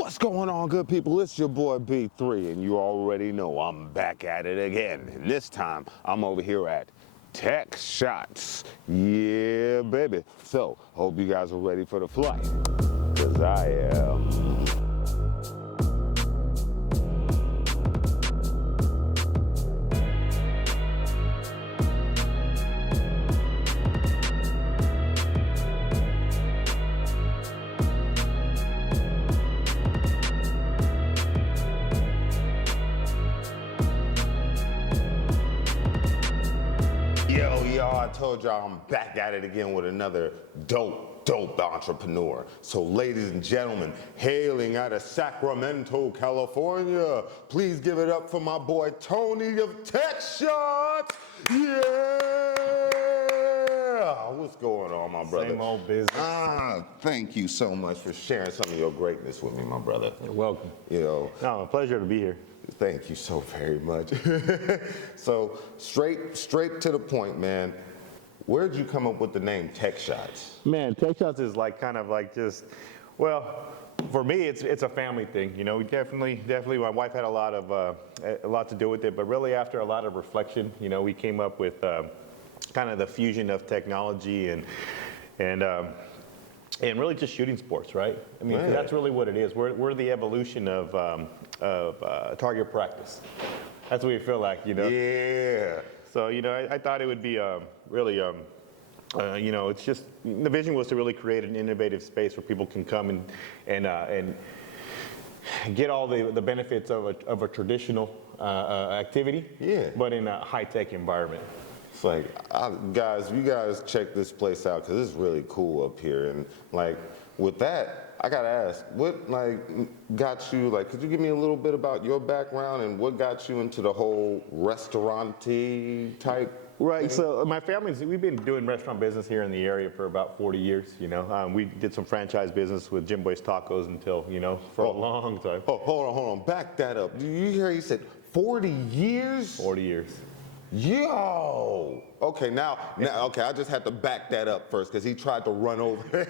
What's going on, good people? It's your boy B3, and you already know I'm back at it again. And this time, I'm over here at Tech Shots. Yeah, baby. So, hope you guys are ready for the flight, because I am. I told y'all I'm back at it again with another dope entrepreneur. So ladies and gentlemen, hailing out of Sacramento, California, please give it up for my boy Tony of TechShot. Yeah! What's going on, my brother? Same old business. Thank you so much for sharing some of your greatness with me, my brother. You're welcome. You know, no, a pleasure to be here. Thank you so very much. So straight to the point, man. Where'd you come up with the name Tech Shots? Man, Tech Shots is kind of like just, well, for me, it's a family thing. You know, we definitely, my wife had a lot to do with it, but really after a lot of reflection, you know, we came up with kind of the fusion of technology and really just shooting sports, right? I mean, that's really what it is. We're the evolution of target practice. That's what we feel like, you know? Yeah. So, you know, I thought it would be really, you know, it's just, the vision was to really create an innovative space where people can come and get all the benefits of a traditional activity, but in a high-tech environment. It's like, guys, you guys check this place out because it's really cool up here. And like, with that, I gotta ask, what got you, could you give me a little bit about your background and what got you into the whole restaurant-y type? Right, thing? so my family's, we've been doing restaurant business here in the area for about 40 years, you know. We did some franchise business with Jim Boy's Tacos until, you know, for a long time. Oh, hold on, back that up. Did you hear he said 40 years? 40 years. Yo! Okay, okay, I just had to back that up first because he tried to run over.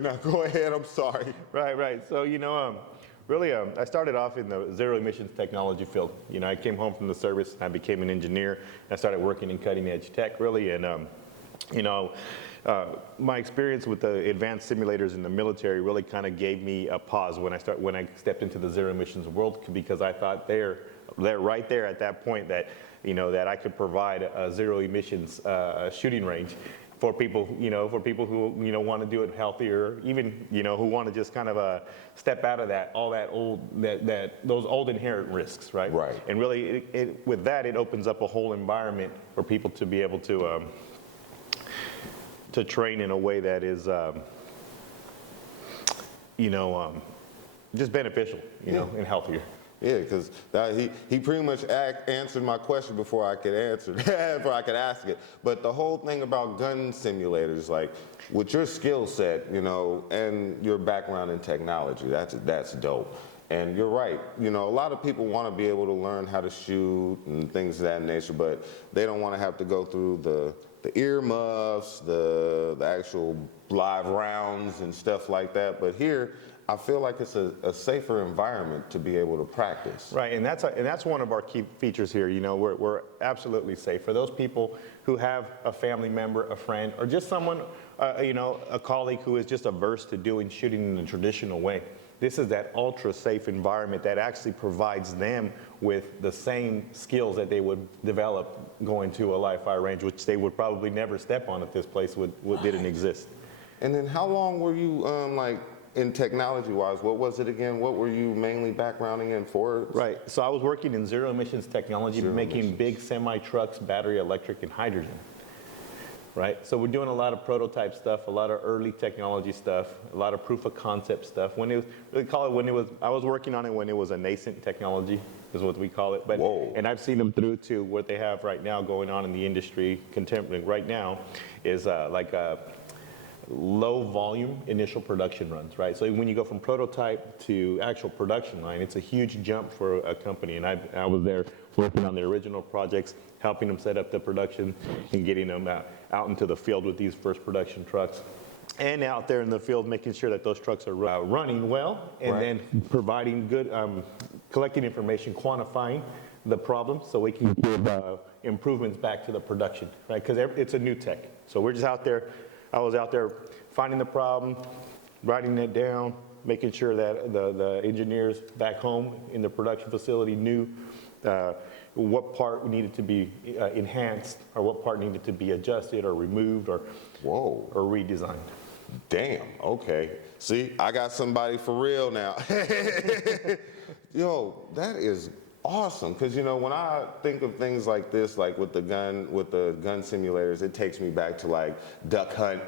Now go ahead, I'm sorry. Right. So, you know, really, I started off in the zero emissions technology field. You know, I came home from the service, I became an engineer, and I started working in cutting edge tech, really, and, you know, my experience with the advanced simulators in the military really kind of gave me a pause when I stepped into the zero emissions world, because I thought they're right there at that point that, you know, that I could provide a zero emissions shooting range for people, who, you know, want to do it healthier, even, you know, who want to just kind of step out of those old inherent risks, right? Right. And really, with that, it opens up a whole environment for people to be able to train in a way that is, you know, just beneficial, you know, and healthier. Yeah, because he pretty much answered my question before I could answer before I could ask it. But the whole thing about gun simulators, like with your skill set, you know, and your background in technology, that's dope. And you're right, you know, a lot of people want to be able to learn how to shoot and things of that nature, but they don't want to have to go through the earmuffs, the actual live rounds and stuff like that. But here, I feel like it's a safer environment to be able to practice. Right, and that's one of our key features here. You know, we're absolutely safe for those people who have a family member, a friend, or just someone, you know, a colleague who is just averse to doing shooting in the traditional way. This is that ultra safe environment that actually provides them with the same skills that they would develop going to a live fire range, which they would probably never step on if this place didn't exist. And then how long were you in technology-wise, what was it again? What were you mainly backgrounding in for? Right, so I was working in zero emissions technology, making big semi-trucks, battery, electric, and hydrogen. Right, so we're doing a lot of prototype stuff, a lot of early technology stuff, a lot of proof of concept stuff. I was working on it when it was a nascent technology, is what we call it. But, and I've seen them through to what they have right now going on in the industry contemporary right now is low volume initial production runs, right? So when you go from prototype to actual production line, it's a huge jump for a company. And I was there working on the original projects, helping them set up the production and getting them out into the field with these first production trucks. and out there in the field, making sure that those trucks are running well, and Right. then providing good, collecting information, quantifying the problem so we can give improvements back to the production, right? Because it's a new tech. So we're just out there, I was out there finding the problem, writing it down, making sure that the engineers back home in the production facility knew what part needed to be enhanced, or what part needed to be adjusted or removed or Whoa. redesigned. Damn, okay. See, I got somebody for real now. Yo, that is awesome. Because, you know, when I think of things like this, like with the gun simulators, it takes me back to like Duck Hunt,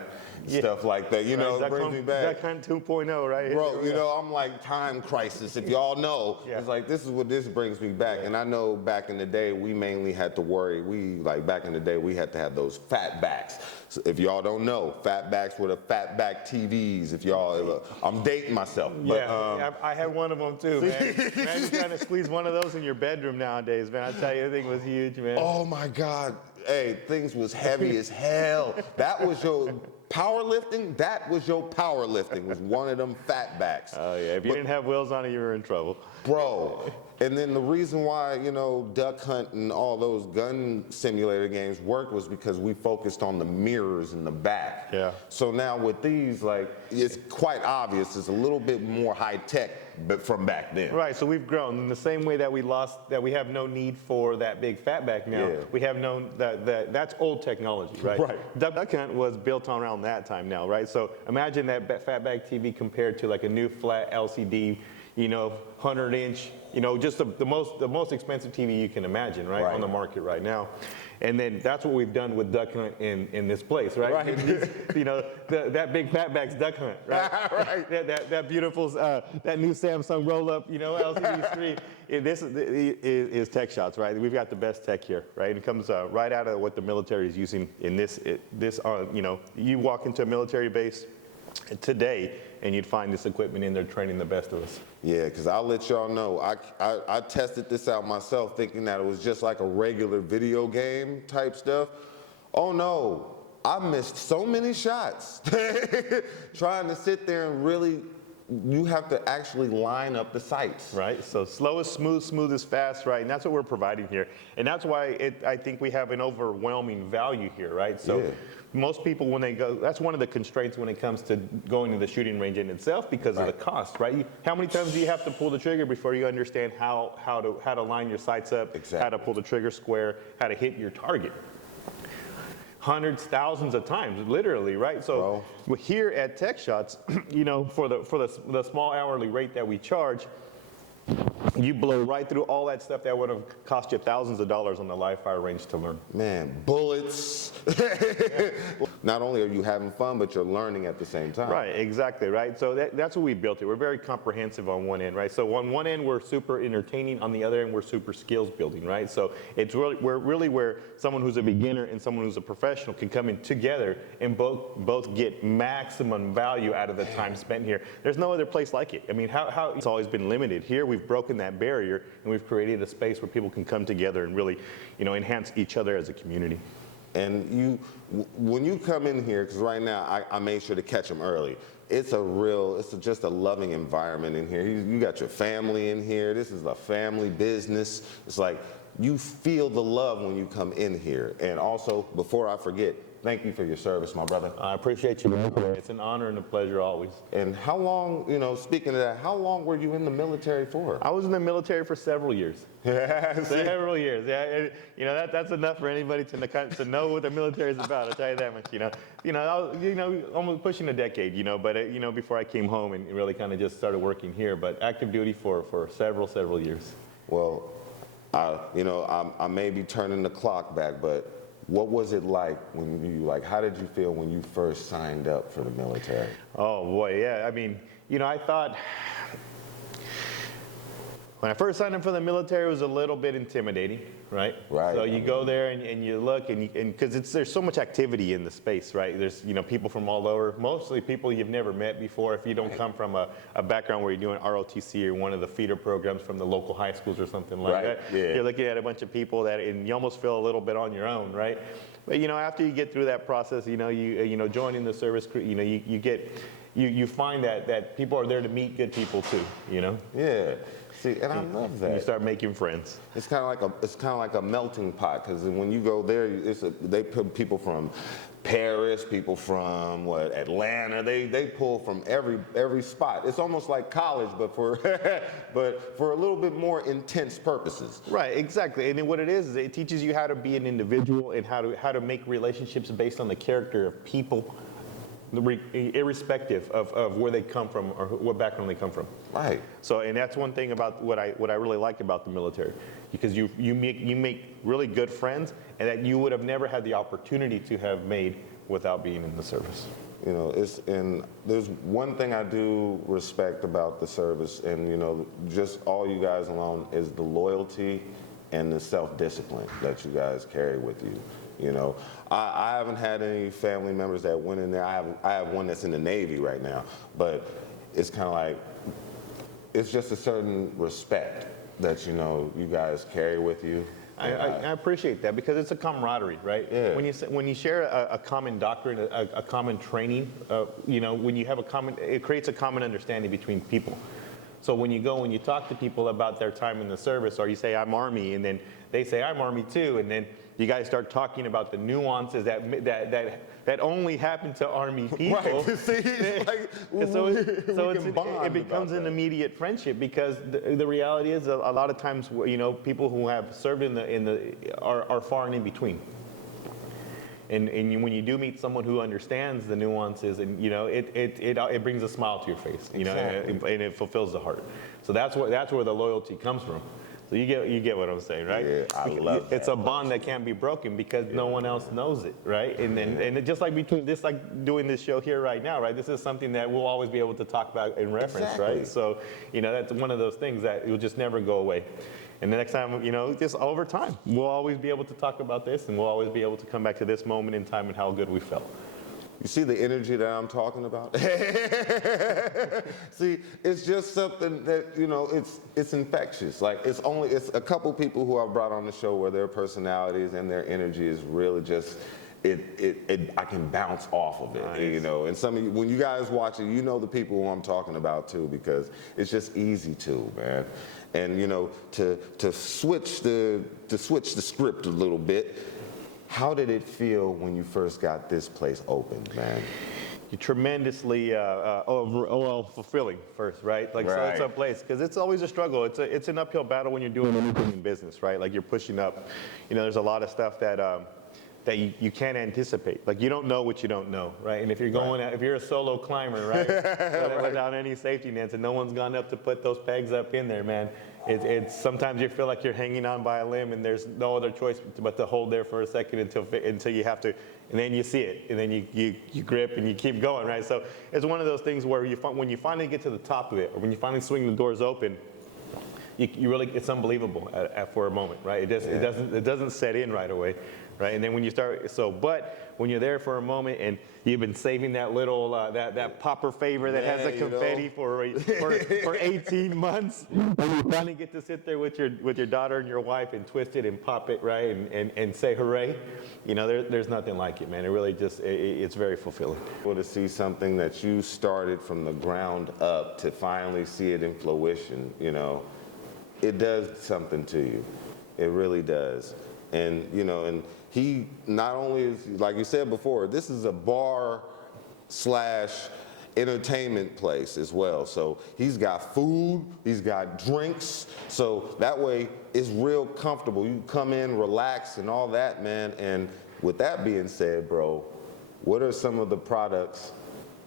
stuff like that. You know, it brings me back. Duck Hunt 2.0, right? Bro, you know, I'm like Time Crisis. If y'all know, Yeah. it's like this is what this brings me back. And I know back in the day, we mainly had to worry. Back in the day, we had to have those fat backs. So if y'all don't know, fat backs were the fat back TVs. If y'all, I'm dating myself. But, Yeah, I had one of them too, man. Imagine trying to squeeze one of those in your bedroom nowadays, man. I tell you, the thing was huge, man. oh my God, hey, things was heavy as hell. That was your powerlifting. That was your powerlifting. Was one of them fat backs. Oh yeah, if you didn't have wheels on it, you were in trouble. Bro, and then the reason why, you know, Duck Hunt and all those gun simulator games worked was because we focused on the mirrors in the back. Yeah. So now with these, like, it's quite obvious it's a little bit more high tech, but from back then. Right, so we've grown in the same way that we have no need for that big fatback now. Yeah. We have known that's old technology, right? Right. Duck Hunt was built on around that time now, right? So imagine that fatback TV compared to like a new flat LCD, you know, 100-inch, you know, just the most expensive TV you can imagine, right, Right. on the market right now. And then that's what we've done with Duck Hunt in this place, right? Right. You know, that big fatback's Duck Hunt, right? Right. That beautiful, that new Samsung roll-up, you know, LCD screen. This is tech shots, right? We've got the best tech here, right? It comes right out of what the military is using in this, you know, you walk into a military base today and you'd find this equipment in there training the best of us. Yeah, because I'll let y'all know, I tested this out myself thinking that it was just like a regular video game type stuff. Oh no, I missed so many shots trying to sit there and really, you have to actually line up the sights. Right, so slow is smooth, smooth is fast, right? And that's what we're providing here. And that's why I think we have an overwhelming value here, right? So Yeah. most people when they go, that's one of the constraints when it comes to going to the shooting range in itself because of the cost, right? How many times do you have to pull the trigger before you understand how to line your sights up, Exactly. how to pull the trigger square, how to hit your target? Hundreds, thousands of times, literally, right? So here at Tech Shots, you know, for the small hourly rate that we charge, you blow right through all that stuff that would have cost you thousands of dollars on the live fire range to learn. Man, bullets. Not only are you having fun, but you're learning at the same time. Right, exactly, right? So that's what we built it. We're very comprehensive on one end, right? So on one end, we're super entertaining. On the other end, we're super skills building, right? So we're really where someone who's a beginner and someone who's a professional can come in together and both get maximum value out of the time spent here. There's no other place like it. I mean, how it's always been limited. Here, we've broken that barrier and we've created a space where people can come together and really, you know, enhance each other as a community. And when you come in here, because right now I made sure to catch them early. It's just a loving environment in here. You got your family in here. This is a family business. It's like you feel the love when you come in here. And also, before I forget, thank you for your service, my brother. I appreciate you, man. It's an honor and a pleasure always. And how long, you know, speaking of that, how long were you in the military for? I was in the military for several years. Several years. Yeah, you know that's enough for anybody to know what the military is about. I'll tell you that much. I was, almost pushing a decade. But before I came home and really kind of just started working here. But active duty for several years. Well, I may be turning the clock back, but what was it like how did you feel when you first signed up for the military? Oh boy, yeah. I mean, I thought When I first signed up for the military, it was a little bit intimidating, right? Right. So you go there and you look, and because there's so much activity in the space, right? There's people from all over, mostly people you've never met before. If you don't come from a background where you're doing ROTC or one of the feeder programs from the local high schools or something like that, Yeah. you're looking at a bunch of people and you almost feel a little bit on your own, right? But after you get through that process, you joining the service, you find that people are there to meet good people too, Yeah. See, and I love that. And you start making friends. It's kind of like a melting pot, because when you go there, they put people from Paris, people from Atlanta. They pull from every spot. It's almost like college, but for but for a little bit more intense purposes. Right, exactly. And then what it is it teaches you how to be an individual and how to make relationships based on the character of people, irrespective of where they come from or what background they come from. Right. So, and that's one thing about what I really like about the military, because you make really good friends, and that you would have never had the opportunity to have made without being in the service. And there's one thing I do respect about the service, and just all you guys alone, is the loyalty and the self-discipline that you guys carry with you. I haven't had any family members that went in there. I have one that's in the Navy right now, but it's kind of like, it's just a certain respect that you guys carry with you. I appreciate that, because it's a camaraderie, right? Yeah. When you share a common doctrine, a common training, when you have it creates a common understanding between people. So when you talk to people about their time in the service, or you say, I'm Army, and then they say, I'm Army too, and then you guys start talking about the nuances that only happen to Army people. Right. See, it's like, it becomes an immediate friendship, because the reality is a lot of times, people who have served are far and in between. And when you do meet someone who understands the nuances, and it brings a smile to your face, Exactly. and it fulfills the heart. So that's where the loyalty comes from. So you get what I'm saying, right? Yeah, I love that. It's a bond that can't be broken, because no one else knows it, right? And it just like doing this show here right now, right? This is something that we'll always be able to talk about in reference, Exactly. right? So that's one of those things that will just never go away. And the next time, just over time, we'll always be able to talk about this, and we'll always be able to come back to this moment in time and how good we felt. You see the energy that I'm talking about? See, it's just something that, it's infectious. Like, it's a couple people who I've brought on the show where their personalities and their energy is really just, I can bounce off of it, Nice. And some of you, when you guys watch it, the people who I'm talking about too, because it's just easy to, man. And, to switch the script a little bit, how did it feel when you first got this place open, man? You're tremendously fulfilling first, right? Like, Right. so it's a place, because it's always a struggle. It's an uphill battle when you're doing anything in business, right? Like, you're pushing up. There's a lot of stuff that you can't anticipate. Like, you don't know what you don't know, right? And if you're going out, if you're a solo climber, right, without any safety nets, and no one's gone up to put those pegs up in there, man, it's sometimes you feel like you're hanging on by a limb, and there's no other choice but to hold there for a second until you have to, and then you see it, and then you grip and you keep going, right? So it's one of those things where when you finally get to the top of it, or when you finally swing the doors open, you really, it's unbelievable for a moment, right? It doesn't set in right away. Right, and then when you start, but when you're there for a moment and you've been saving that little that popper favor that has the confetti for 18 months, and you finally get to sit there with your daughter and your wife and twist it and pop it, right, and say hooray, there's nothing like it, man. It really just it's very fulfilling. To see something that you started from the ground up to finally see it in fruition, it does something to you. It really does. And and he not only is, like you said before, this is a bar / entertainment place as well. So he's got food, he's got drinks, so that way it's real comfortable. You come in, relax, and all that, man. And with that being said, bro, what are some of the products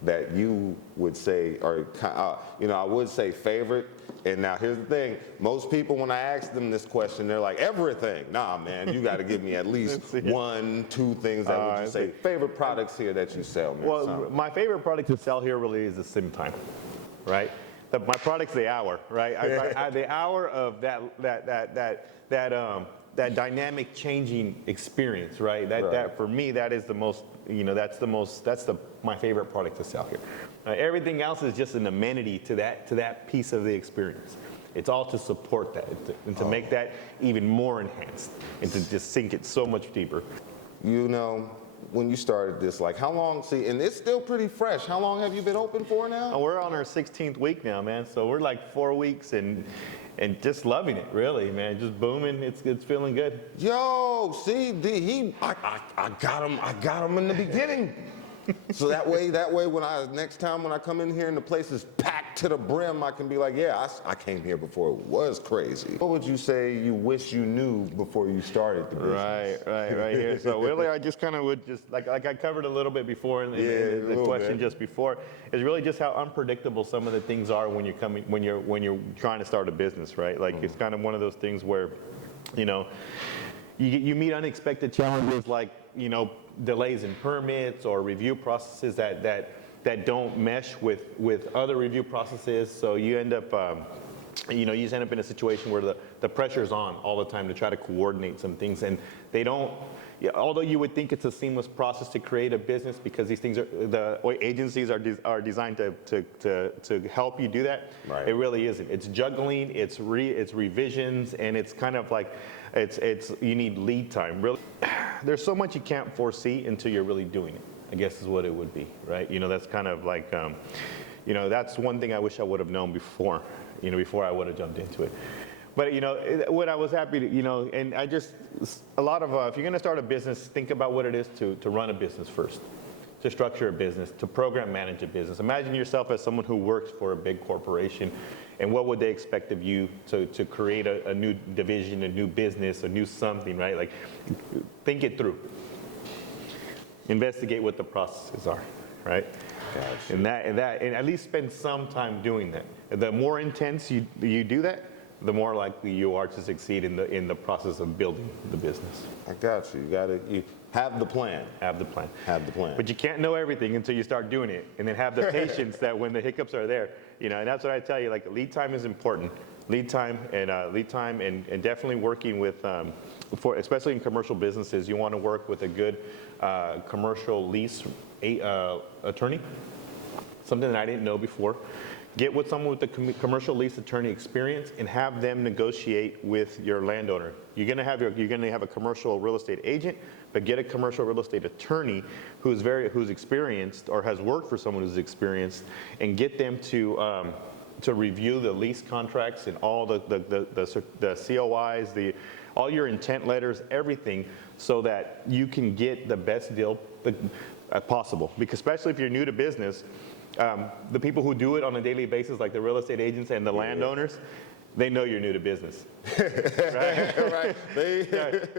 that you would say are, I would say favorite? And now here's the thing, most people, when I ask them this question, they're like, everything. Nah, man, you got to give me at least 1, 2 things that would you say, favorite products here that you sell, man? Well, my favorite product to sell here really is the sim time, right? my product's the hour, right? The hour of that dynamic changing experience, right? That for me, that is the most, that's my favorite product to sell here. Everything else is just an amenity to that piece of the experience. It's all to support that and to make that even more enhanced and to just sink it so much deeper. You know, when you started this, like how long, see, and it's still pretty fresh. How long have you been open for now? We're on our 16th week now, man. So we're like 4 weeks and just loving it, really, man. Just booming. It's feeling good. Yo, see, I got him in the beginning. So that way, next time when I come in here and the place is packed to the brim, I can be like, yeah, I came here before it was crazy. What would you say you wish you knew before you started the business? Right here. So really, I just kind of would just, like I covered a little bit before in the question just before, is really just how unpredictable some of the things are when you're trying to start a business, right? Like it's kind of one of those things where, you meet unexpected challenges like, delays in permits or review processes that don't mesh with other review processes. So you end up, you just end up in a situation where the pressure's on all the time to try to coordinate some things, and they don't. Although you would think it's a seamless process to create a business because these things the agencies are designed to help you do that. Right. It really isn't. It's juggling, it's revisions, and it's kind of like you need lead time. Really, there's so much you can't foresee until you're really doing it, I guess is what it would be, right? That's kind of like, that's one thing I wish I would have known before, before I would have jumped into it. But, what I was happy to, and I just, a lot of, if you're going to start a business, think about what it is to run a business first, to structure a business, to program manage a business. Imagine yourself as someone who works for a big corporation, and what would they expect of you to create a new division, a new business, a new something, right? Like, think it through. Investigate what the processes are, right? Gotcha. And at least spend some time doing that. The more intense you do that, the more likely you are to succeed in the process of building the business. I got you. You have the plan. Have the plan. Have the plan. But you can't know everything until you start doing it, and then have the patience that when the hiccups are there, and that's what I tell you. Like, lead time is important. Lead time and definitely working with, especially in commercial businesses, you want to work with a good commercial lease attorney. Something that I didn't know before. Get with someone with the commercial lease attorney experience and have them negotiate with your landowner. You're going to have a commercial real estate agent, but get a commercial real estate attorney who's experienced or has worked for someone who's experienced, and get them to review the lease contracts and all the COIs, all your intent letters, everything, so that you can get the best deal possible. Because especially if you're new to business, the people who do it on a daily basis, like the real estate agents and the landowners, they know you're new to business, right? Right.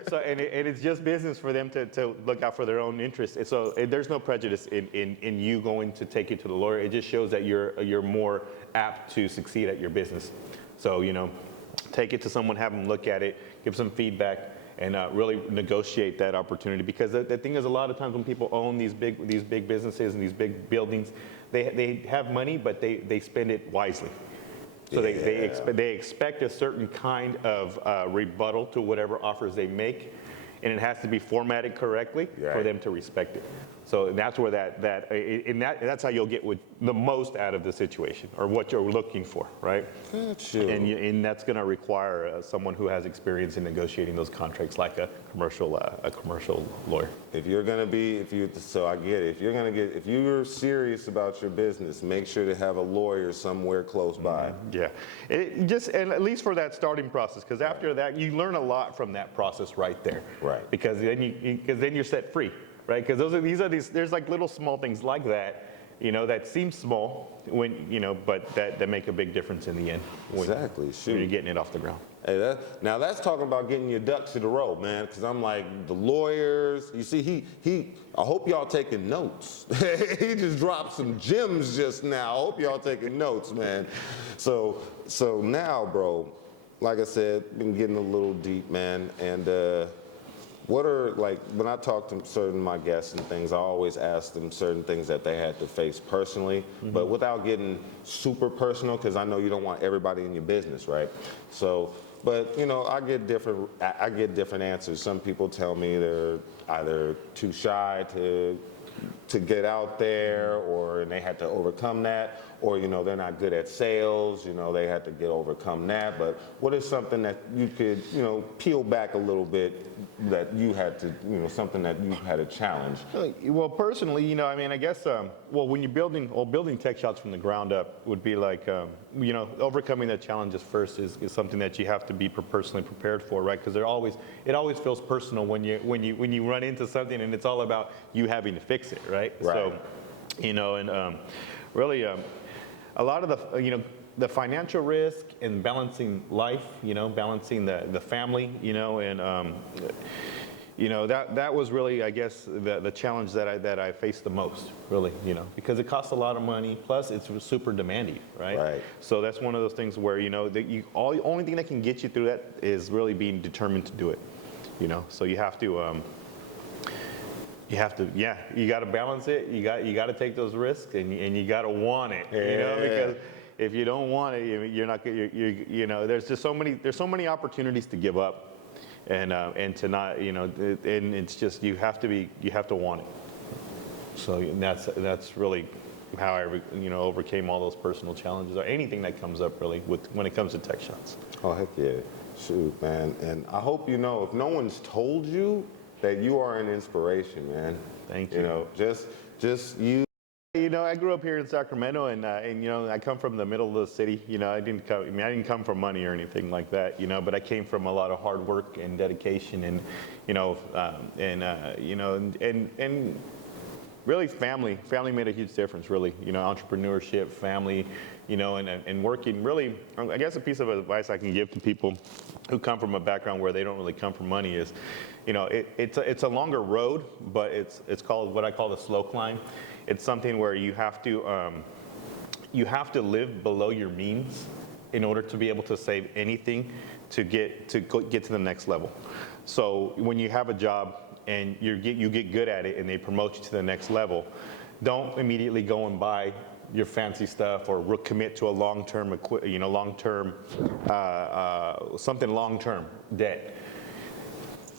So, and it's just business for them to look out for their own interests. So there's no prejudice in you going to take it to the lawyer. It just shows that you're more apt to succeed at your business. So, take it to someone, have them look at it, give some feedback, and really negotiate that opportunity. Because the thing is, a lot of times when people own these big businesses and these big buildings, they have money, but they spend it wisely. So they expect a certain kind of rebuttal to whatever offers they make, and it has to be formatted correctly for them to respect it. So that's where that's how you'll get the most out of the situation, or what you're looking for, right? And that's going to require someone who has experience in negotiating those contracts, like a commercial lawyer. If you're going to be, I get it. If you're serious about your business, make sure to have a lawyer somewhere close by. Yeah, and at least for that starting process, because after that, you learn a lot from that process right there. Right. Because then you're set free. Right, because there's like little small things like that, that seem small but that make a big difference in the end. When you're getting it off the ground. Hey, now that's talking about getting your ducks in a row, man. Because I'm like, the lawyers. You see, I hope y'all taking notes. He just dropped some gems just now. I hope y'all taking notes, man. So now, bro, like I said, been getting a little deep, man, and. what are, like, when I talk to certain of my guests and things, I always ask them certain things that they had to face personally, but without getting super personal, because I know you don't want everybody in your business, right? So, but you know, I get different answers. Some people tell me they're either too shy to get out there, or they had to overcome that, or you know, they're not good at sales, you know, they had to overcome that. But what is something that you could, you know, peel back a little bit, that you had to, you know, something that you had a challenge? Well, personally, you know, I mean, I guess, well, when you're building tech shots from the ground up would be like, you know, overcoming the challenges first is something that you have to be personally prepared for, right? Because it always feels personal when you run into something and it's all about you having to fix it, right? So, you know, and really, a lot of the, you know, the financial risk and balancing life, you know, balancing the family, you know, and you know, that was really, I guess, the challenge that I faced the most, really, you know, because it costs a lot of money, plus it's super demanding, right? Right. So that's one of those things where, you know, the only thing that can get you through that is really being determined to do it, you know. So you have to, yeah, you got to balance it. You got to take those risks, and you got to want it, you know, because if you don't want it, you're not, you know, there's so many opportunities to give up. And to not, you know, and it's just, you have to want it. So that's really how I, you know, overcame all those personal challenges, or anything that comes up really when it comes to tech shots. Oh, heck yeah. Shoot, man. And I hope you know, if no one's told you, that you are an inspiration, man. Thank you. You know, just you. You know, I grew up here in Sacramento, and you know, I come from the middle of the city. You know, I didn't come from money or anything like that. You know, but I came from a lot of hard work and dedication, and you know, you know, and really family made a huge difference. Really, you know, entrepreneurship, family, you know, and working. Really, I guess a piece of advice I can give to people who come from a background where they don't really come from money is, you know, it's a longer road, but it's called what I call the slow climb. It's something where you have to live below your means in order to be able to save anything to get to the next level. So when you have a job and you get good at it and they promote you to the next level, don't immediately go and buy your fancy stuff or commit to a long-term, you know, something long-term debt.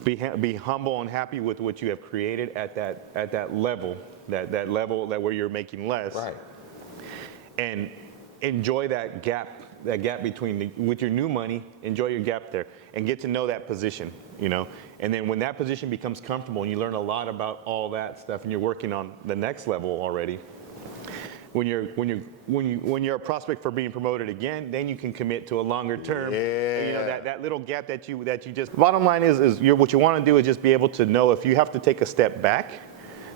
Be humble and happy with what you have created at that level. That level where you're making less, right? And enjoy that gap between with your new money. Enjoy your gap there, and get to know that position, you know. And then when that position becomes comfortable, and you learn a lot about all that stuff, and you're working on the next level already. When you're a prospect for being promoted again, then you can commit to a longer term. Yeah. You know, that little gap that you just. Bottom line is what you want to do is just be able to know if you have to take a step back,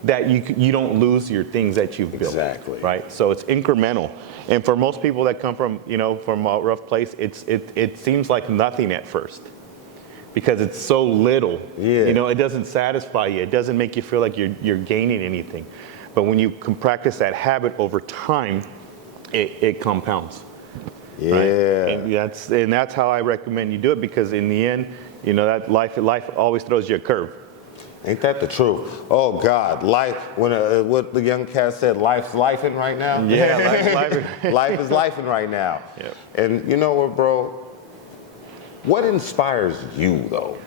that you don't lose your things that you've built. Exactly. Right? So it's incremental. And for most people that come from, you know, from a rough place, it seems like nothing at first, because it's so little. Yeah. You know, it doesn't satisfy you. It doesn't make you feel like you're gaining anything. But when you can practice that habit over time, it compounds. Yeah. Right? And that's how I recommend you do it, because in the end, you know, that life always throws you a curve. Ain't that the truth? Oh God, life. When what the young cat said, life's lifing right now. Yeah, life's lifing. Life is lifing right now. Yep. And you know what, bro? What inspires you, though?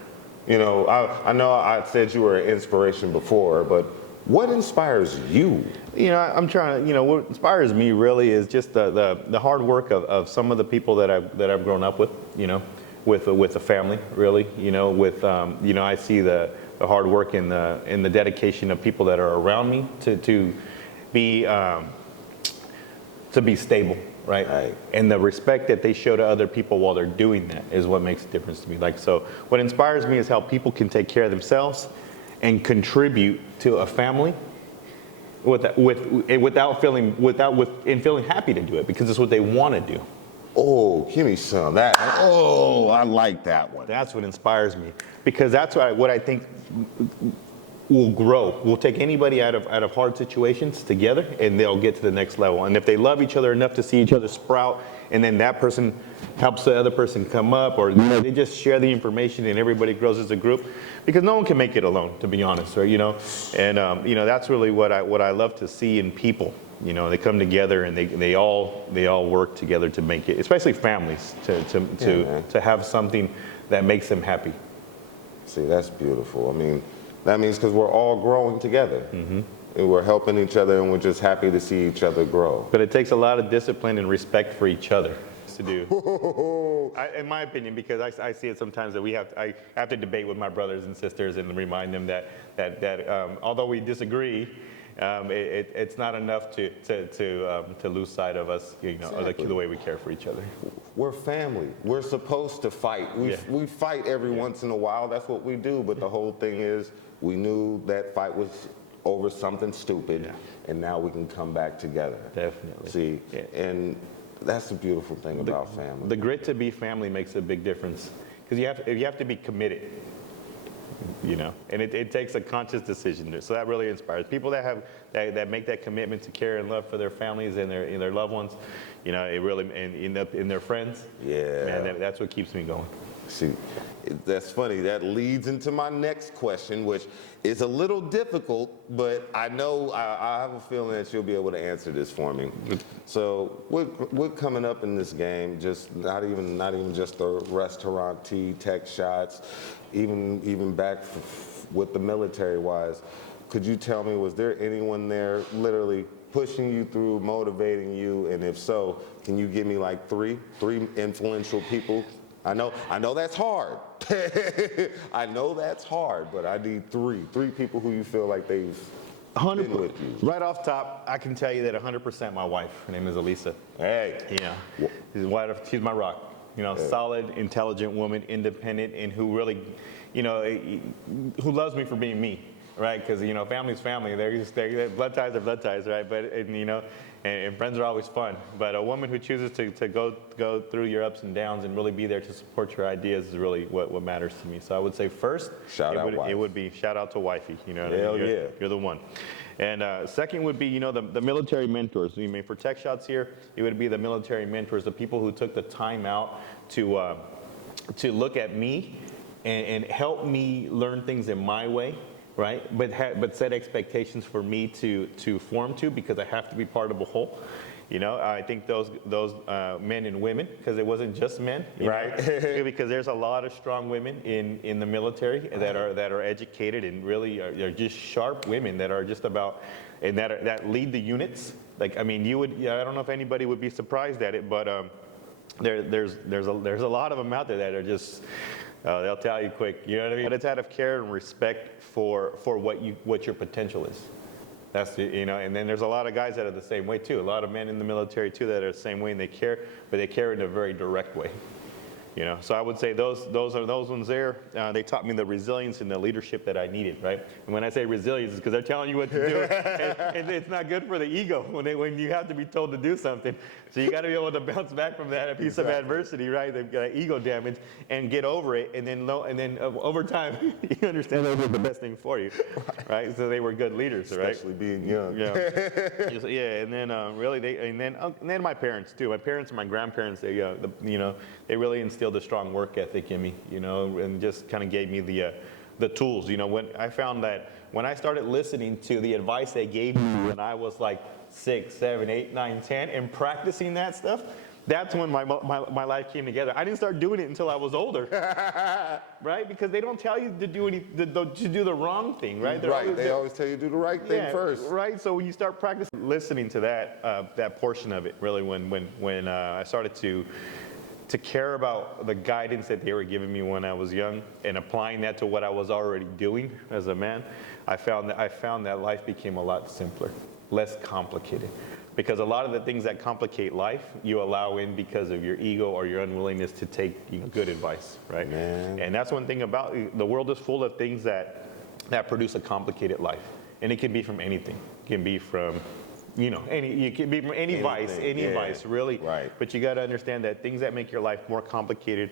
You know, I know I said you were an inspiration before, but what inspires you? You know, I'm trying to. You know, what inspires me really is just the hard work of some of the people that I've grown up with. You know, with the family, really. You know, with you know, I see the hard work and the dedication of people that are around me to be stable, right? And the respect that they show to other people while they're doing that is what makes a difference to me. Like, so what inspires me is how people can take care of themselves and contribute to a family without feeling happy to do it, because it's what they want to do. Oh, give me some. I like that one. That's what inspires me, because that's what I think will grow. We'll take anybody out of hard situations together, and they'll get to the next level. And if they love each other enough to see each other sprout, and then that person helps the other person come up, or they just share the information, and everybody grows as a group, because no one can make it alone, to be honest, right? And that's really what I love to see in people. They come together and they all work together to make it, especially families, to have something that makes them happy. See, that's beautiful. I mean, that means because we're all growing together. And we're helping each other, and we're just happy to see each other grow. But it takes a lot of discipline and respect for each other to do. In my opinion, because I see it sometimes that I have to debate with my brothers and sisters and remind them that although we disagree, it's not enough to lose sight of us, Exactly. the way we care for each other. We're family. We're supposed to fight. We fight every once in a while. That's what we do. But the whole thing is, we knew that fight was over something stupid, and now we can come back together. Definitely. See, and that's the beautiful thing about family. The grit to be family makes a big difference, because you have to be committed. And it takes a conscious decision. So that really inspires people that make that commitment to care and love for their families and their loved ones. It really, and in their friends. Yeah. Man, that's what keeps me going. See, that's funny. That leads into my next question, which is a little difficult, but I know I have a feeling that you'll be able to answer this for me. So we're coming up in this game, just not even just the restaurant tech shots, even back with the military wise. Could you tell me, was there anyone there literally pushing you through, motivating you, and if so, can you give me like three influential people? I know that's hard. I know that's hard, but I need three people who you feel like they've been with you. Right off top, I can tell you that 100% my wife. Her name is Elisa. Hey. She's my rock. Solid, intelligent woman, independent, and who really, who loves me for being me, right? Because family's family. They're blood ties are blood ties, right? But and friends are always fun. But a woman who chooses to go through your ups and downs and really be there to support your ideas is really what matters to me. So I would say first, it would be shout out to wifey. Hell yeah. You're the one. And second would be, the military mentors. For tech shots here, it would be the military mentors, the people who took the time out to look at me and help me learn things in my way, right? But set expectations for me to form to, because I have to be part of a whole. I think those men and women, because it wasn't just men, right? Because there's a lot of strong women in the military that are educated and really are just sharp women that are just about, and that lead the units. Like, I mean, I don't know if anybody would be surprised at it, but there's a lot of them out there that are just. They'll tell you quick, you know what I mean? But it's out of care and respect for what your potential is. That's and then there's a lot of guys that are the same way too. A lot of men in the military too that are the same way, and they care, but they care in a very direct way. So I would say those ones there. They taught me the resilience and the leadership that I needed, right? And when I say resilience, it's because they're telling you what to do, and it's not good for the ego when you have to be told to do something. So you got to be able to bounce back from that piece of adversity, right? They've got ego damage, and get over it, and then over time, you understand those are the best thing for you, right? So they were good leaders, right? Especially being young. Yeah, and then and then my parents too. My parents and my grandparents, they really instilled a strong work ethic in me, and just kind of gave me the tools. When I found that when I started listening to the advice they gave me when I was like 6, 7, 8, 9, 10, and practicing that stuff, that's when my life came together. I didn't start doing it until I was older, right? Because they don't tell you to do the wrong thing, right? They always tell you to do the right thing first. Right. So when you start practicing, listening to that portion of it, really, when I started to care about the guidance that they were giving me when I was young and applying that to what I was already doing as a man, I found that life became a lot simpler, less complicated. Because a lot of the things that complicate life, you allow in because of your ego or your unwillingness to take good advice, right? Man. And that's one thing about the world is full of things that produce a complicated life. And it can be from anything. It can be from you can be from any vice, really. Right. But you got to understand that things that make your life more complicated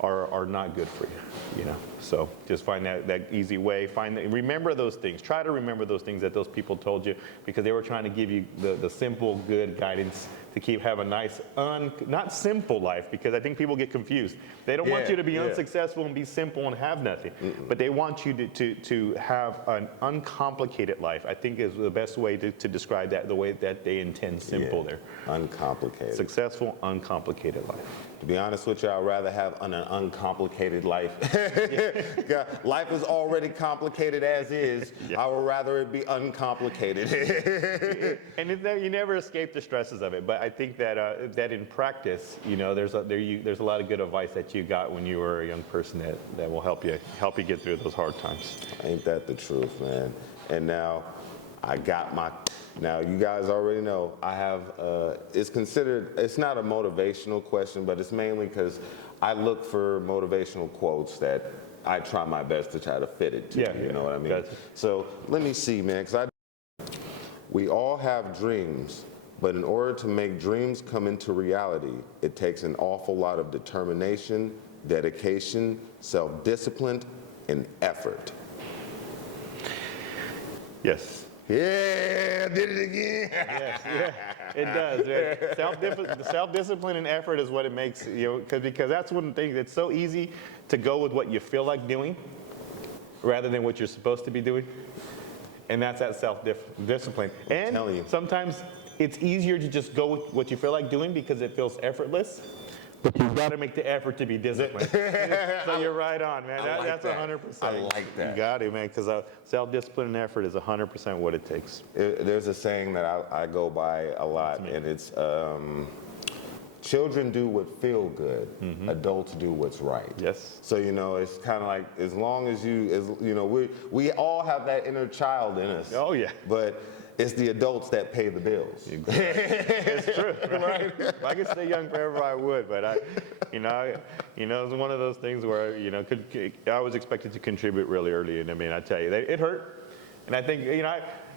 are not good for you. So just find that easy way. Remember those things. Try to remember those things that those people told you, because they were trying to give you the simple, good guidance to have a nice, not simple life, because I think people get confused. They don't want you to be unsuccessful and be simple and have nothing, but they want you to have an uncomplicated life. I think is the best way to describe that, the way that they intend simple there. Uncomplicated. Successful, uncomplicated life. To be honest with you, I'd rather have an uncomplicated life. Life is already complicated as is. I would rather it be uncomplicated. And you never escape the stresses of it. But I think that that in practice, there's a lot of good advice that you got when you were a young person that will help you get through those hard times. Ain't that the truth, man? And now now you guys already know I have, it's not a motivational question, but it's mainly because I look for motivational quotes that I try my best to try to fit it to, you know what I mean? Gotcha. So let me see, man, because we all have dreams, but in order to make dreams come into reality, it takes an awful lot of determination, dedication, self-discipline, and effort. Yes. Yeah, did it again. Yes, it does. Right? Self-discipline and effort is what it makes, because that's one thing that's so easy to go with what you feel like doing rather than what you're supposed to be doing. And that's that self-discipline. And sometimes it's easier to just go with what you feel like doing because it feels effortless. But you've got to make the effort to be disciplined. So you're right on, man. That's 100%. I like that. You got it, man, because self-discipline and effort is 100% what it takes. There's a saying that I go by a lot, and it's children do what feel good, adults do what's right. Yes. So, it's kind of like, as long as we all have that inner child in us. Oh, yeah. But it's the adults that pay the bills. It's true, right? If I could stay young forever, I would. But it's one of those things where I was expected to contribute really early, and I tell you, it hurt. And I think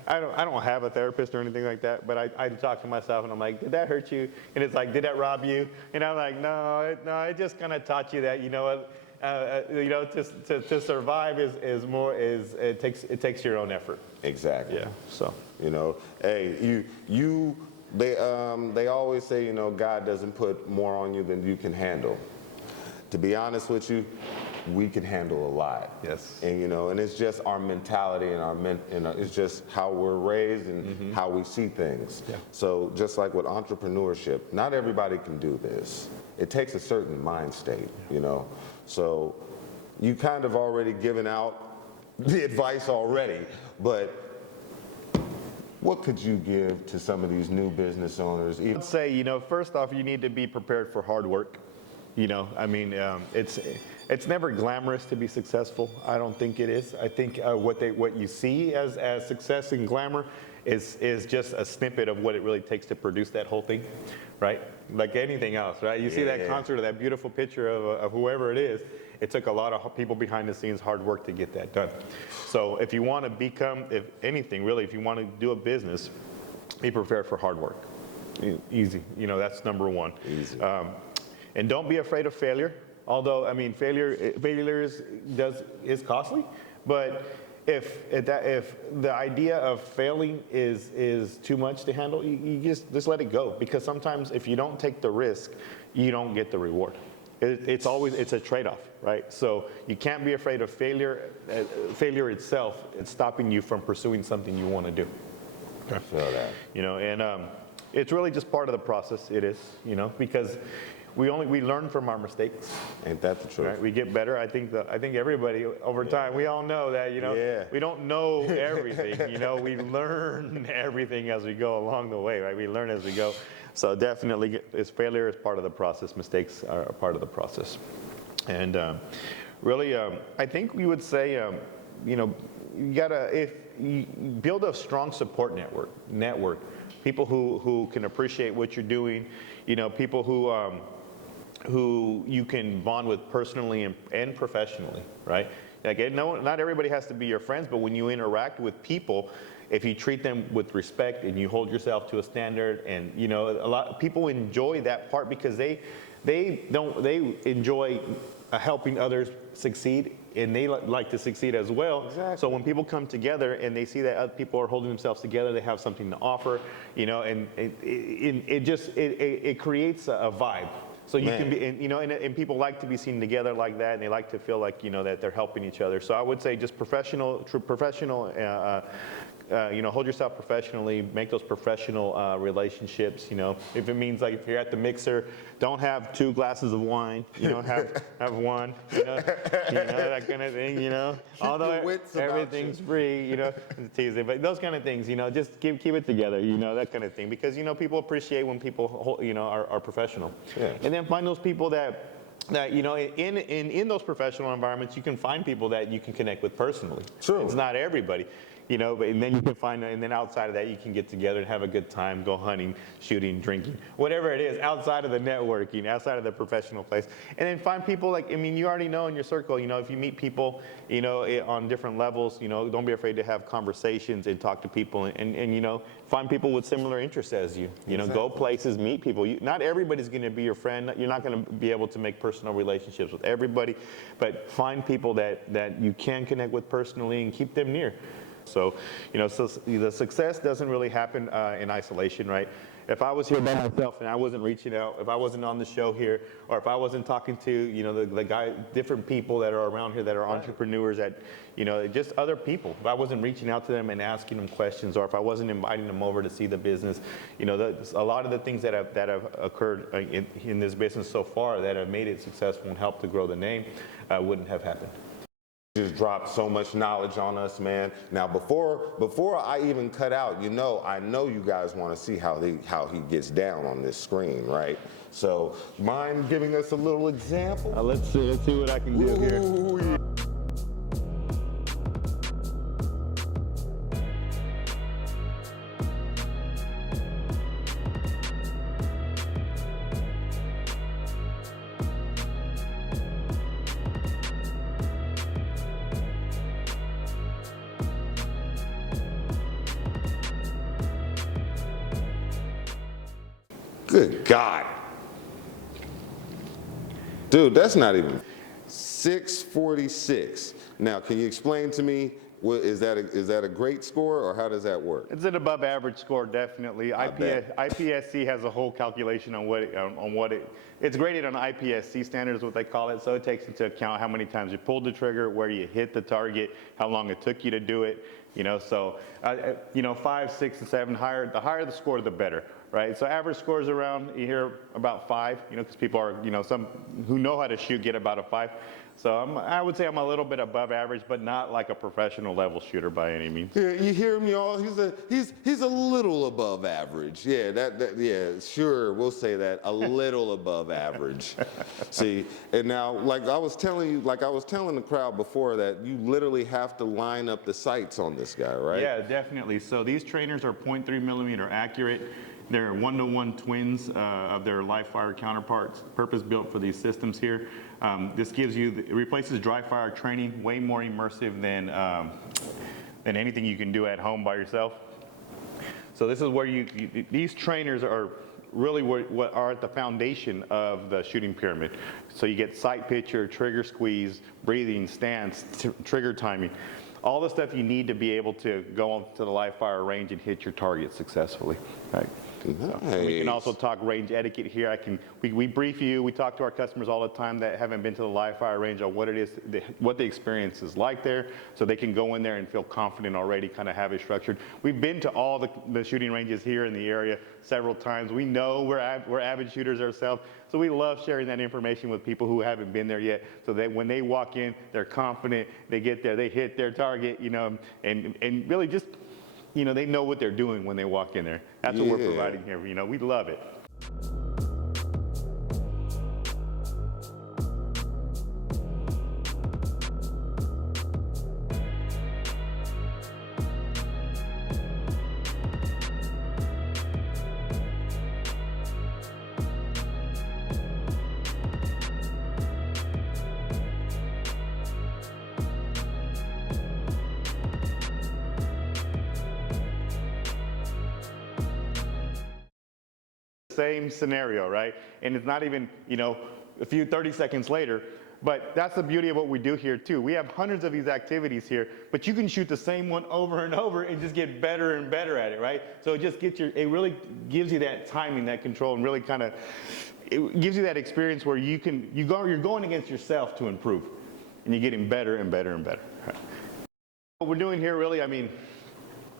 I don't have a therapist or anything like that, but I talk to myself and I'm like, did that hurt you? And it's like, did that rob you? And I'm like, no, it just kind of taught you that to survive it takes your own effort. Exactly. Yeah. So. Hey, they always say, God doesn't put more on you than you can handle. To be honest with you, we can handle a lot. Yes. And and it's just our mentality and it's just how we're raised and how we see things. Yeah. So just like with entrepreneurship, not everybody can do this. It takes a certain mind state, So you kind of already given out the advice already, but what could you give to some of these new business owners? I would say, first off, you need to be prepared for hard work. It's never glamorous to be successful. I don't think it is. I think what you see as success and glamour is just a snippet of what it really takes to produce that whole thing, right? Like anything else, right? You see that concert or that beautiful picture of whoever it is. It took a lot of people behind the scenes, hard work to get that done. So if you want to become, if anything, really, if you want to do a business, be prepared for hard work. Easy. That's number one. Easy. And don't be afraid of failure. Although, failure is costly, but if the idea of failing is too much to handle, you just let it go. Because sometimes if you don't take the risk, you don't get the reward. It's a trade-off, right? So you can't be afraid of failure. Failure itself is stopping you from pursuing something you want to do. I feel that. It's really just part of the process. It is, because we learn from our mistakes. Ain't that the truth? Right? We get better. I think everybody over time, we all know that, we don't know everything, we learn everything as we go along the way, right? We learn as we go. So definitely failure is part of the process. Mistakes are a part of the process. And really, I think we would say, you build a strong support network, people who can appreciate what you're doing, people who you can bond with personally and professionally, right? Like, not everybody has to be your friends, but when you interact with people, if you treat them with respect and you hold yourself to a standard, and you know, a lot of people enjoy that part because they enjoy helping others succeed, and they like to succeed as well. Exactly. So when people come together and they see that other people are holding themselves together, they have something to offer, you know, and it creates a vibe. So you can be, and, you know, and people like to be seen together like that, and they like to feel like, you know, that they're helping each other. So I would say just professional, you know, hold yourself professionally, make those professional relationships, you know. If it means like if you're at the mixer, don't have 2 glasses of wine, you know, have one, you know, that kind of thing, you know. Although everything's free, you know, teasing, but those kind of things, you know, just keep it together, you know, that kind of thing, because, you know, people appreciate when people, you know, are professional. Yeah. And then find those people that you know, in those professional environments, you can find people that you can connect with personally. True. It's not everybody. You know, and then you can find, and then outside of that, you can get together and have a good time, go hunting, shooting, drinking, whatever it is, outside of the networking, outside of the professional place. And then find people like, I mean, you already know in your circle, you know, if you meet people, you know, on different levels, you know, don't be afraid to have conversations and talk to people, and you know, find people with similar interests as you. You know, go places, meet people. Not everybody's going to be your friend. You're not going to be able to make personal relationships with everybody, but find people that you can connect with personally and keep them near. So, you know, so the success doesn't really happen in isolation, right? If I was here by myself and I wasn't reaching out, if I wasn't on the show here, or if I wasn't talking to, you know, different people that are around here that are entrepreneurs, that, you know, just other people, if I wasn't reaching out to them and asking them questions, or if I wasn't inviting them over to see the business, you know, a lot of the things that have occurred in this business so far that have made it successful and helped to grow the name wouldn't have happened. Just dropped so much knowledge on us, man. Now, before I even cut out, you know, I know you guys want to see how he gets down on this screen, right? So, mind giving us a little example? Let's see what I can do here. Ooh, yeah. Good God. Dude, that's not even 646. Now, can you explain to me, is that a great score, or how does that work? It's an above average score, definitely. IPSC has a whole calculation on it's graded on IPSC standards, what they call it. So it takes into account how many times you pulled the trigger, where you hit the target, how long it took you to do it. You know, so, you know, 5, 6, and 7, the higher the score, the better, right? So average scores around, you hear about 5, you know, because people are, you know, some who know how to shoot get about a 5. So I would say I'm a little bit above average, but not like a professional level shooter by any means. Yeah, you hear him, y'all? He's a little above average. Yeah, yeah, sure, we'll say that, a little above average. See, and now, like I was telling the crowd before, that you literally have to line up the sights on this guy, right? Yeah, definitely. So these trainers are 0.3 millimeter accurate. They're 1-to-1 twins of their live fire counterparts, purpose built for these systems here. This it replaces dry fire training, way more immersive than anything you can do at home by yourself. So this is where these trainers are really what are at the foundation of the shooting pyramid. So you get sight picture, trigger squeeze, breathing, stance, trigger timing. All the stuff you need to be able to go on to the live fire range and hit your target successfully. Right? Nice. So we can also talk range etiquette here. We brief you. We talk to our customers all the time that haven't been to the live fire range on what it is, what the experience is like there, so they can go in there and feel confident already, kind of have it structured. We've been to all the shooting ranges here in the area several times. We know we're avid shooters ourselves, so we love sharing that information with people who haven't been there yet, so that when they walk in, they're confident. They get there, they hit their target, you know, and really just, you know, they know what they're doing when they walk in there. That's what we're providing here. You know, we love it. Same scenario, right? And it's not even, you know, a few 30 seconds later. But that's the beauty of what we do here too. We have hundreds of these activities here, but you can shoot the same one over and over and just get better and better at it, right? So it just gets it really gives you that timing, that control, and really kind of, it gives you that experience where you're going against yourself to improve, and you're getting better and better and better. Right? What we're doing here really, I mean,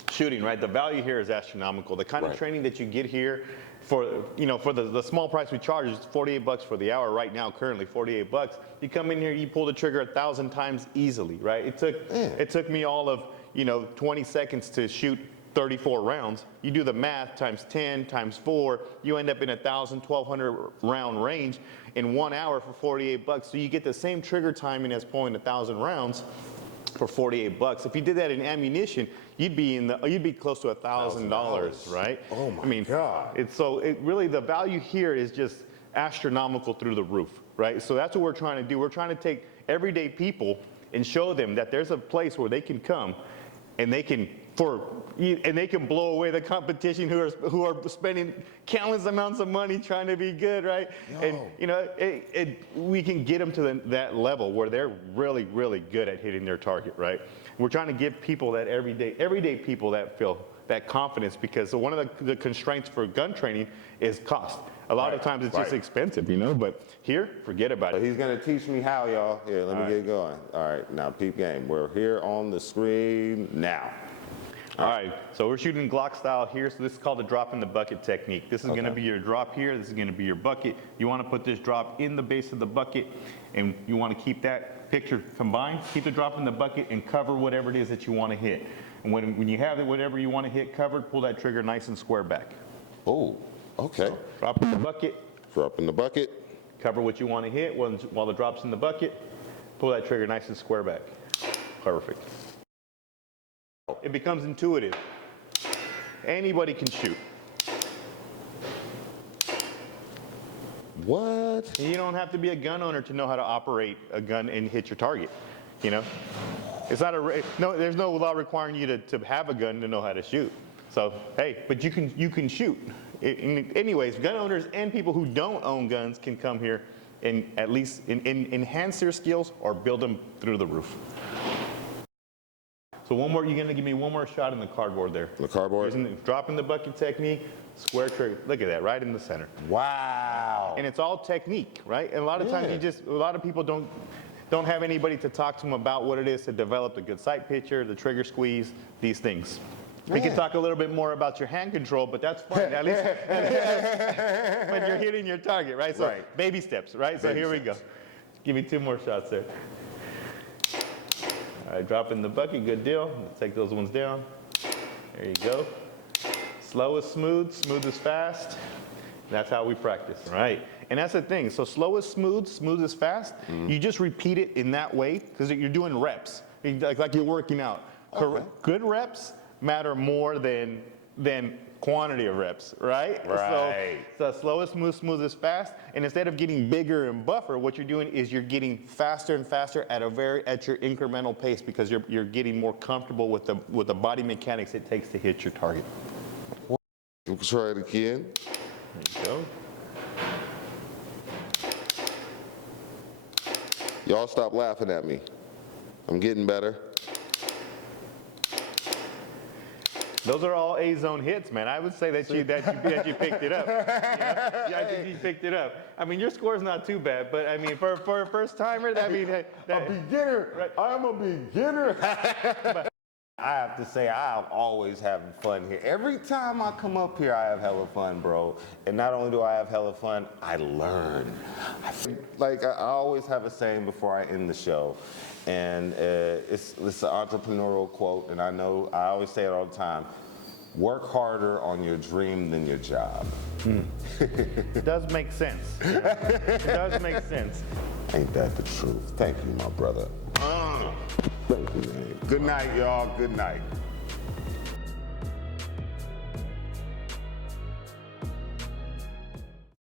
shooting, right? The value here is astronomical. The kind of training that you get here for, you know, for the small price we charge is $48 for the hour right now, currently $48. You come in here, you pull the trigger 1,000 times easily, right? It took me all of, you know, 20 seconds to shoot 34 rounds. You do the math, times 10, times 4, you end up in 1,000, 1,200 round range in 1 hour for $48. So you get the same trigger timing as pulling 1,000 rounds for $48. If you did that in ammunition, you'd be close to $1,000, right? Oh my God! Really the value here is just astronomical through the roof, right? So that's what we're trying to do. We're trying to take everyday people and show them that there's a place where they can come and they can blow away the competition who are spending countless amounts of money trying to be good, right? And you know, we can get them to that level where they're really, really good at hitting their target, right? We're trying to give people that everyday people that feel that confidence, because one of the constraints for gun training is cost. A lot of times it's just expensive, you know, but here, forget about it. He's gonna teach me how, y'all. Here, let me get going. All right, now peep game. We're here on the screen now. All right, so we're shooting Glock style here. So this is called the drop in the bucket technique. This is gonna be your drop here. This is gonna be your bucket. You wanna put this drop in the base of the bucket, and you wanna keep that picture combined. Keep the drop in the bucket and cover whatever it is that you wanna hit. And when you have it, whatever you wanna hit covered, pull that trigger nice and square back. Oh, okay. So drop in the bucket. Drop in the bucket. Cover what you wanna hit while the drop's in the bucket. Pull that trigger nice and square back. Perfect. It becomes intuitive. Anybody can shoot. What? You don't have to be a gun owner to know how to operate a gun and hit your target, you know? It's not there's no law requiring you to have a gun to know how to shoot. So, hey, but you can shoot. Anyways, gun owners and people who don't own guns can come here and at least enhance their skills or build them through the roof. So you're gonna give me one more shot in the cardboard there. The cardboard? Drop in the bucket technique, square trigger. Look at that, right in the center. Wow. And it's all technique, right? And a lot of times a lot of people don't have anybody to talk to them about what it is to develop a good sight picture, the trigger squeeze, these things. We can talk a little bit more about your hand control, but that's fine. At least when you're hitting your target, right? So baby steps, right? So here we go. Give me 2 more shots there. All right, drop in the bucket, good deal. Let's take those ones down. There you go. Slow is smooth, smooth is fast. That's how we practice, right? And that's the thing. So slow is smooth, smooth is fast. You just repeat it in that way because you're doing reps, like you're working out. Good reps matter more than quantity of reps, right? So slow is smooth, smooth is fast. And instead of getting bigger and buffer, what you're doing is you're getting faster and faster at your incremental pace, because you're getting more comfortable with the body mechanics it takes to hit your target. We'll try it again. There you go. Y'all stop laughing at me. I'm getting better. Those are all A-zone hits, man. I would say that you picked it up. Yeah, I think you picked it up. I mean, your score's not too bad, but I mean, for a first timer, a beginner. Right. I'm a beginner. I have to say, I'm always having fun here. Every time I come up here, I have hella fun, bro. And not only do I have hella fun, I learn. I always have a saying before I end the show. And it's an entrepreneurial quote, and I always say it all the time. Work harder on your dream than your job. It does make sense. It does make sense. Ain't that the truth? Thank you, my brother. Thank you, man. Good night, y'all. Good night.